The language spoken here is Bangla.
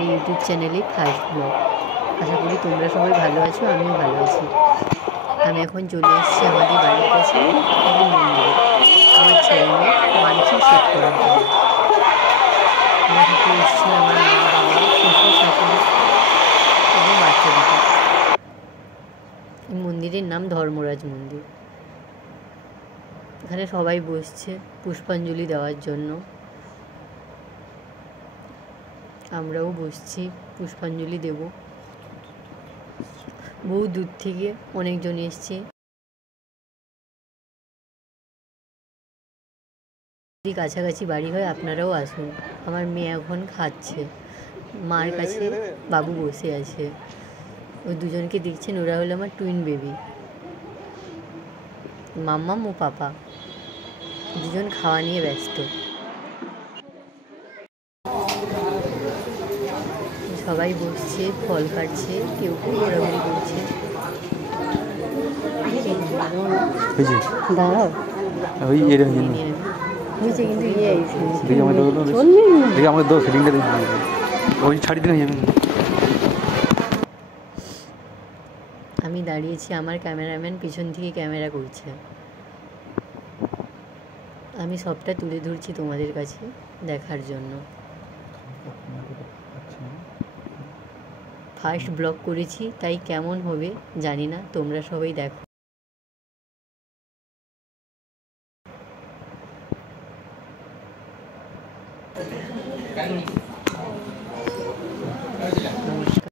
আমার ইউটিউব চ্যানেলে ফার্স্ট ব্লগ। আশা করি তোমরা সবাই ভালো আছো, আমিও ভালো আছি। আমি এখন চলে এসেছি আমাদের বাড়ির কাছে একটা মন্দিরে, আমার ছেলে মেয়ে মানসিক সেট করার জন্য। আমার সাথে এসেছে আমার মা, বাবা, শ্বশুর, শাশুড়ি এবং বাচ্চা দুটো। এই মন্দিরের নাম ধর্মরাজ মন্দির। এখানে সবাই বসছে পুষ্পাঞ্জলি দেওয়ার জন্য। আমরাও বসছি, পুষ্পাঞ্জলি দেব। বহু দূর থেকে অনেকজন এসছে। যদি কাছাকাছি বাড়ি হয় আপনারাও আসুন। আমার মেয়ে এখন খাচ্ছে, মার কাছে বাবু বসে আছে। ওই দুজনকে দেখছেন, ওরা হলো আমার টুইন বেবি, মাম্মাম ও পাপা। দুজন খাওয়া নিয়ে ব্যস্ত। সবাই বসছে, ফল কাটছে, কেউ কেউ ঘোরাঘুরি করছে। দাঁড়াও, হয়েছে কিন্তু আমি দাঁড়িয়েছি, আমার ক্যামেরাম্যান পিছন থেকে ক্যামেরা করছে। আমি সবটা তুলে ধরছি তোমাদের কাছে দেখার জন্য। ফার্স্ট ব্লগ করেছি, তাই কেমন হবে জানি না, তোমরা সবাই দেখো।